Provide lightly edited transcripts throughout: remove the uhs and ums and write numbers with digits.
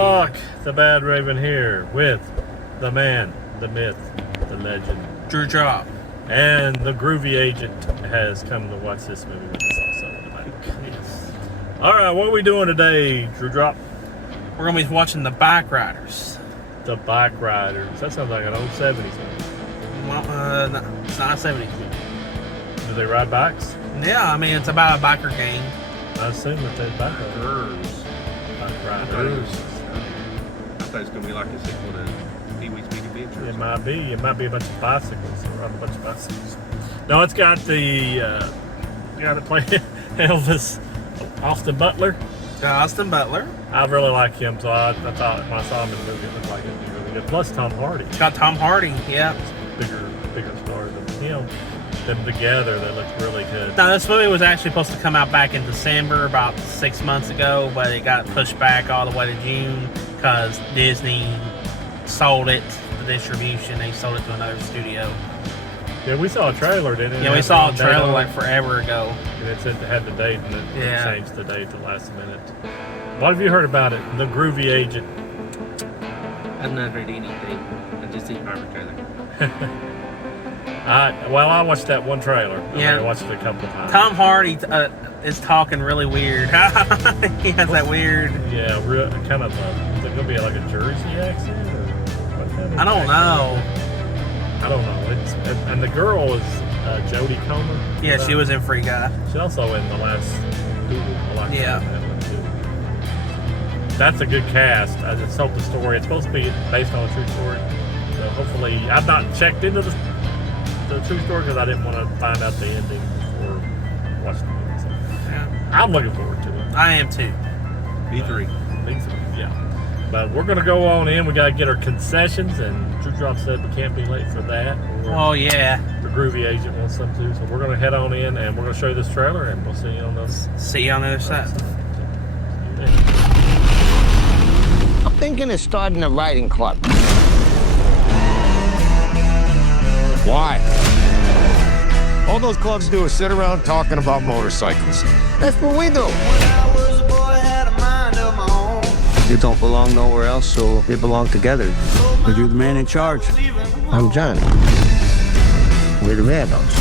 Lock, the Badraven here with the man, the myth, the legend, Drew Drop. And the groovy agent has come to watch this movie with us also in the back. Yes. Alright, what are we doing today, Drew Drop? We're going to be watching the Bikeriders. The Bikeriders. That sounds like an old 70s movie. Well, no, it's not a 70s movie. Do they ride bikes? Yeah, I mean, it's about a biker gang. I assume that they're bikers. Bikeriders. I thought it was going to be like a sequel to Pee-wee's Big Adventure. It might be. It might be a bunch of bicycles. Or a bunch of bicycles. No, it's got the guy that played Elvis, Austin Butler. Austin Butler. I really like him, so I thought when I saw him in the movie, it looked like it'd be really good. Plus Tom Hardy. It's got Tom Hardy, yeah. Bigger star than him. Them together, they look really good. Now, this movie was actually supposed to come out back in December, about 6 months ago, but it got pushed back all the way to June because Disney sold it, the distribution. They sold it to another studio. Yeah, we saw a trailer, didn't we? Yeah, we saw a trailer like forever ago. And it said it had the date, and it changed the date at the last minute. What have you heard about it? The Groovy Agent. I've not heard anything. I just seen Harvard trailer. I watched that one trailer. Yeah. I watched it a couple of times. Tom Hardy is talking really weird. He has that weird... Yeah, kind of, is it going to be like a Jersey accent? Or what kind of I don't know. I don't know. And the girl is Jodie Comer. Yeah, she was in Free Guy. She's also in the last Hulu. I like that one too. That's a good cast. I just hope the story, it's supposed to be based on a true story. So hopefully, I've not checked into the true story because I didn't want to find out the ending before watching the movie. So Yeah. I'm looking forward to it. I am too. B3. Yeah. But we're going to go on in. We got to get our concessions, and Drew Drop said we can't be late for that. Oh, yeah. The Groovy Agent wants some too. So we're going to head on in, and we're going to show you this trailer, and we'll see you on the See you on the other side. I'm thinking of starting a riding club. Why? All those clubs do is sit around talking about motorcycles. That's what we do. You don't belong nowhere else, so they belong together. But you're the man in charge. I'm Johnny. We're the Vandals.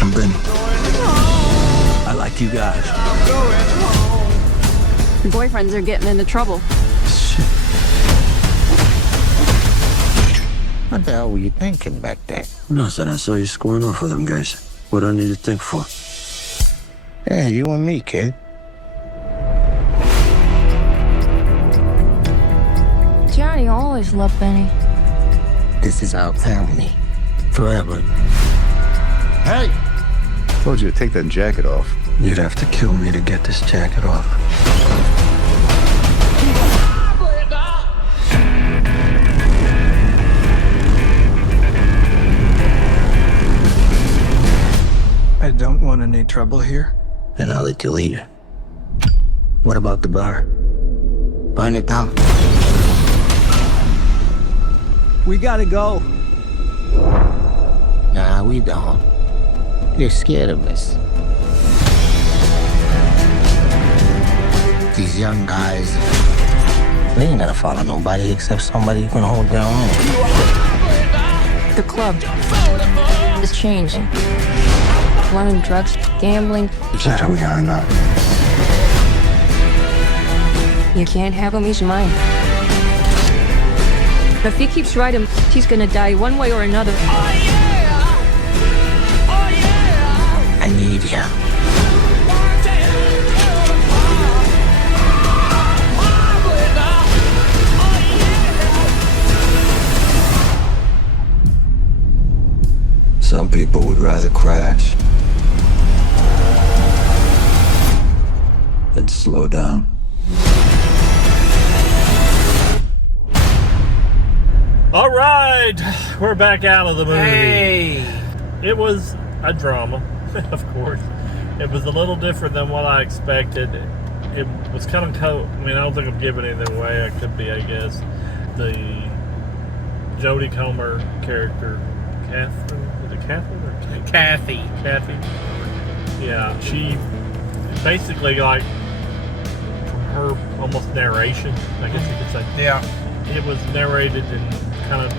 I'm Ben. I like you guys. Your boyfriends are getting into trouble. Shit. What the hell were you thinking back there? Nothing. I saw you squaring off with them guys. What do I need to think for? Yeah, you and me, kid. Johnny always loved Benny. This is our family. Forever. Hey! Told you to take that jacket off. You'd have to kill me to get this jacket off. I don't want any trouble here. Then I'll let you leave. What about the bar? Burn it down. We gotta go. Nah, we don't. They're scared of us. These young guys, they ain't gonna follow nobody except somebody who can hold their own. The club is changing. Running drugs, gambling. Is that who we are now? You can't have him, he's mine. If he keeps riding, he's gonna die one way or another. I need you. Some people would rather crash than slow down. All right, we're back out of the movie. Hey! It was a drama, of course. It was a little different than what I expected. It was kind of I mean, I don't think I'm giving anything away. It could be, I guess. The Jodie Comer character, Catherine, is it Catherine or Kathy. Kathy? Yeah, she basically, like, from her almost narration, I guess you could say. Yeah. It was narrated and kind of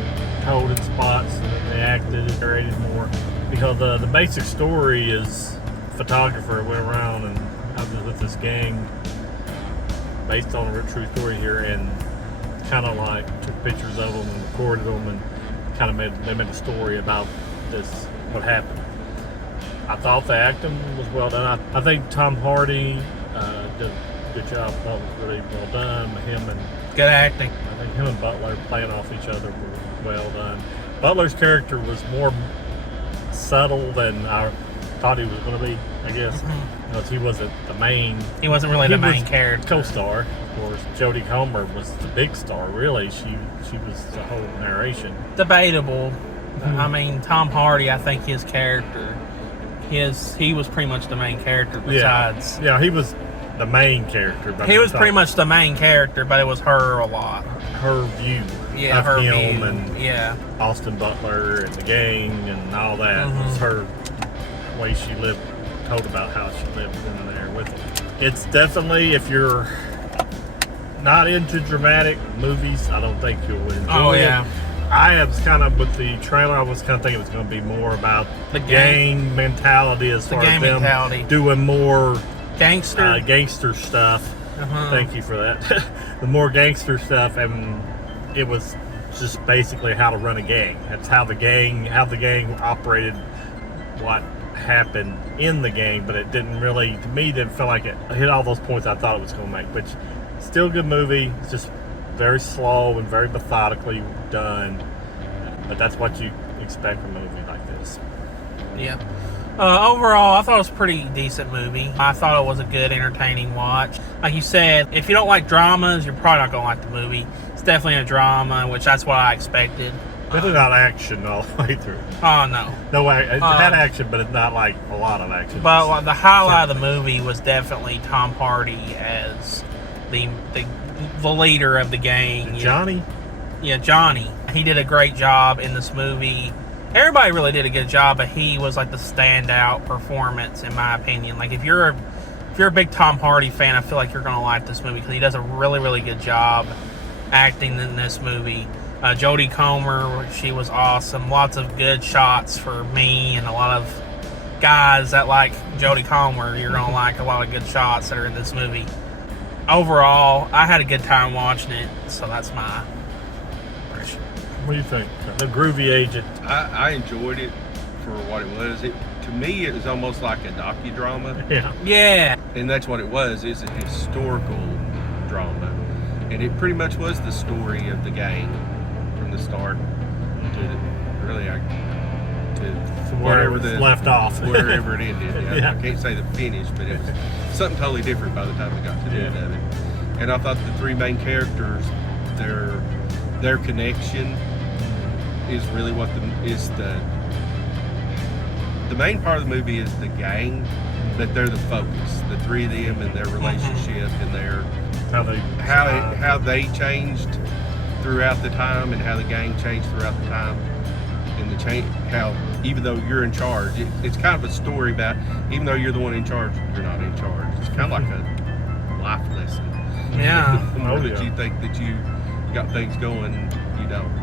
told in spots, and then they acted and narrated more. Because the basic story is a photographer went around and I was with this gang based on a true story here, and kind of like took pictures of them and recorded them, and kind of made a story about this, what happened. I thought the acting was well done. I think Tom Hardy did a good job. I thought it was really well done. Him and Good acting. I think him and Butler playing off each other were well done. Butler's character was more subtle than I thought he was going to be, I guess, because he wasn't the main. He wasn't really the main was character. Co-star, of course. Jodie Comer was the big star. Really, she was the whole narration. Debatable. I mean, Tom Hardy, I think his character, he was pretty much the main character. Besides, yeah, he was the main character. But he was pretty much the main character, but it was her a lot. Her view. Yeah, of her him view. And yeah. Austin Butler and the gang and all that was her way she lived, told about how she lived in there with him. It's definitely, if you're not into dramatic movies, I don't think you'll enjoy it. I was kind of, with the trailer, I was kind of thinking it was going to be more about The gang mentality, as far as them doing more gangster stuff. Thank you for that. The more gangster stuff, and it was just basically how to run a gang. That's how the gang operated, what happened in the gang, but it didn't really, to me, didn't feel like it hit all those points I thought it was going to make. Which, still a good movie. It's just very slow and very methodically done, but that's what you expect from a movie like this. Yeah. Overall, I thought it was a pretty decent movie. I thought it was a good, entertaining watch. Like you said, if you don't like dramas, you're probably not going to like the movie. It's definitely a drama, which that's what I expected. Definitely not action all the way through. Oh, no. No way. It had action, but it's not like a lot of action. But the highlight of the movie was definitely Tom Hardy as the leader of the gang. Johnny? Yeah, Johnny. He did a great job in this movie. Everybody really did a good job, but he was like the standout performance, in my opinion. Like, if you're a big Tom Hardy fan, I feel like you're going to like this movie because he does a really, really good job acting in this movie. Jodie Comer, she was awesome. Lots of good shots for me, and a lot of guys that like Jodie Comer. You're going to like a lot of good shots that are in this movie. Overall, I had a good time watching it, so that's my impression. What do you think? The Groovy Agent. I enjoyed it for what it was. To me, it was almost like a docudrama. Yeah. And that's what it was. It's a historical drama. And it pretty much was the story of the gang from the start to wherever it left off. Wherever it ended. Yeah. I can't say the finish, but it was something totally different by the time we got to the end of it. And I thought the three main characters, their connection is really what the main part of the movie is the gang, but they're the focus. The three of them and their relationship and their how they changed throughout the time, and how the gang changed throughout the time, and the change, how even though you're in charge, it's kind of a story about even though you're the one in charge, you're not in charge. It's kind of like a life lesson. Yeah. The more that you think that you got things going, you don't.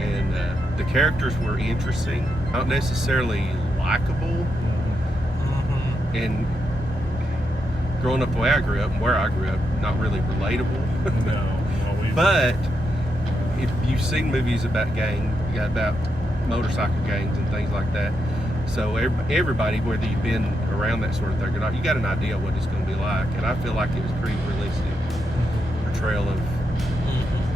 And the characters were interesting, not necessarily likable. And growing up the way I grew up and where I grew up, not really relatable. But if you've seen movies about motorcycle gangs and things like that, so everybody, whether you've been around that sort of thing or not, you got an idea of what it's going to be like. And I feel like it was a pretty realistic portrayal of,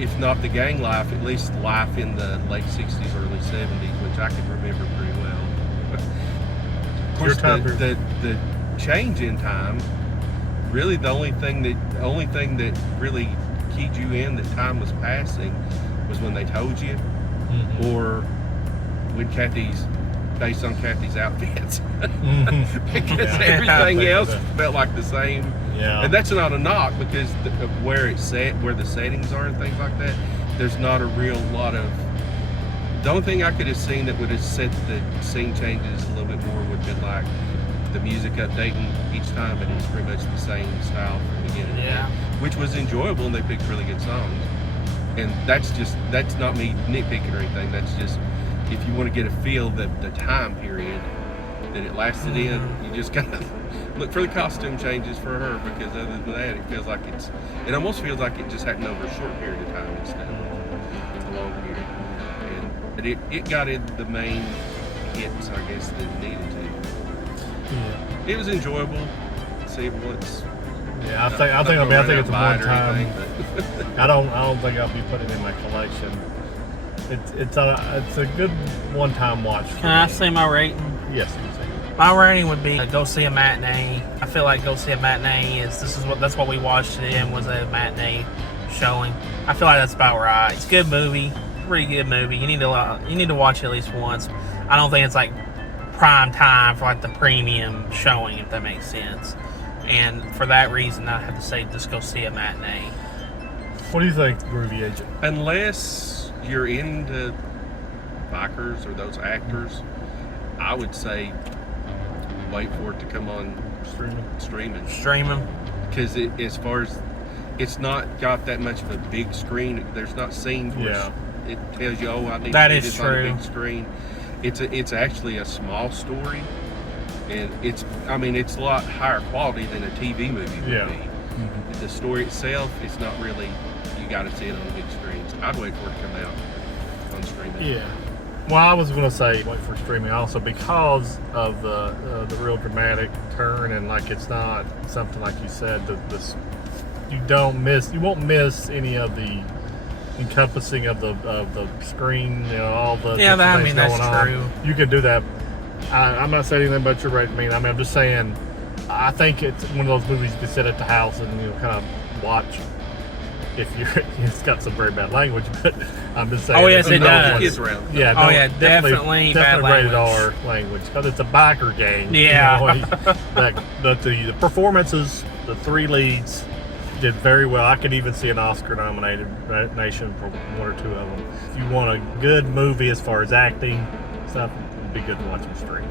if not the gang life, at least life in the late 60s, early 70s, which I can remember pretty well. Of course, the change in time, really the only thing that really keyed you in that time was passing was when they told you, or when based on Kathy's outfits. Because everything else felt like the same. Yeah. And that's not a knock, because of where it's set, where the settings are and things like that, there's not a real lot of... The only thing I could have seen that would have set the scene changes a little bit more would have been like the music updating each time, and it's pretty much the same style from the beginning. Yeah. which was enjoyable, and they picked really good songs. And that's not me nitpicking or anything. That's just, if you want to get a feel that the time period that it lasted in, you just gotta look for the costume changes for her, because other than that, it feels like it almost feels like it just happened over a short period of time instead of a long period. But it got in the main hits, I guess, that it needed to. Yeah. It was enjoyable. See what's. Yeah, I think it's a one time. But I don't think I'll be putting it in my collection. It's a good one time watch. Can I say my rating? Yes, you can say. My rating would be go see a matinee. I feel like go see a matinee that's what we watched it in, was a matinee showing. I feel like that's about right. It's a good movie, pretty good movie. You need to watch it at least once. I don't think it's like prime time for like the premium showing, if that makes sense. And for that reason, I have to say just go see a matinee. What do you think, Groovy Agent? unless you're into bikers or those actors, I would say wait for it to come on streaming. Because as far as it's not got that much of a big screen, there's not scenes where it tells you, I need to see this on a big screen. It's actually a small story, and it's a lot higher quality than a TV movie would be. Mm-hmm. The story itself, it's not really, you got to see it on the big screens. I'd wait for it to come out on streaming. Yeah. Well, I was going to say wait for streaming also because of the real dramatic turn, and like it's not something like you said, you won't miss any of the encompassing of the screen, all the things that's going true. on. You can do that. I'm not saying anything but you're right. I'm just saying I think it's one of those movies you can sit at the house and kind of watch. If it's got some very bad language, but I'm just saying. Oh yes, it does. Kids around. Yeah. Definitely bad rated language. R language because it's a biker gang. Yeah. The performances, the three leads did very well. I could even see an Oscar nomination for one or two of them. If you want a good movie as far as acting stuff, it'd be good to watch them stream.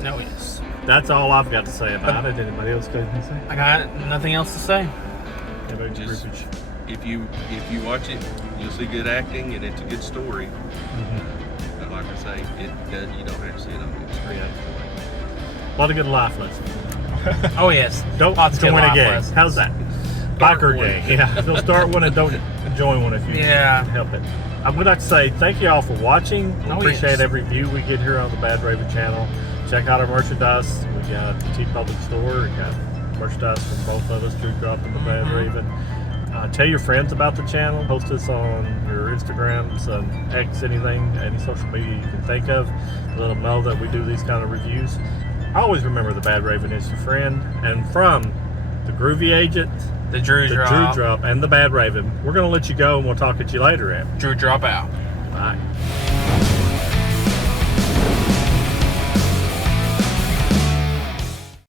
No, yes. That's all I've got to say about it. Anybody else got anything to say? I got nothing else to say. Just, if you watch it, you'll see good acting and it's a good story. Mm-hmm. But like I say, you don't have to see it on the screen. A lot of good life lessons. Oh yes, don't join a gang. Lessons. How's that? Biker gang. Yeah, don't start one and don't join one if you can help it. I would like to say thank you all for watching. We appreciate every view we get here on the Badraven channel. Check out our merchandise. We got a T Public store. We got merchandise from both of us. Drew dropped in the Badraven. Tell your friends about the channel. Post us on your Instagrams and X, any social media you can think of. Let them know that we do these kind of reviews. Always remember the Badraven is your friend. And from the Groovy Agent, the Drew Drop, and the Badraven, we're going to let you go and we'll talk at you later. Drew Drop out. Bye.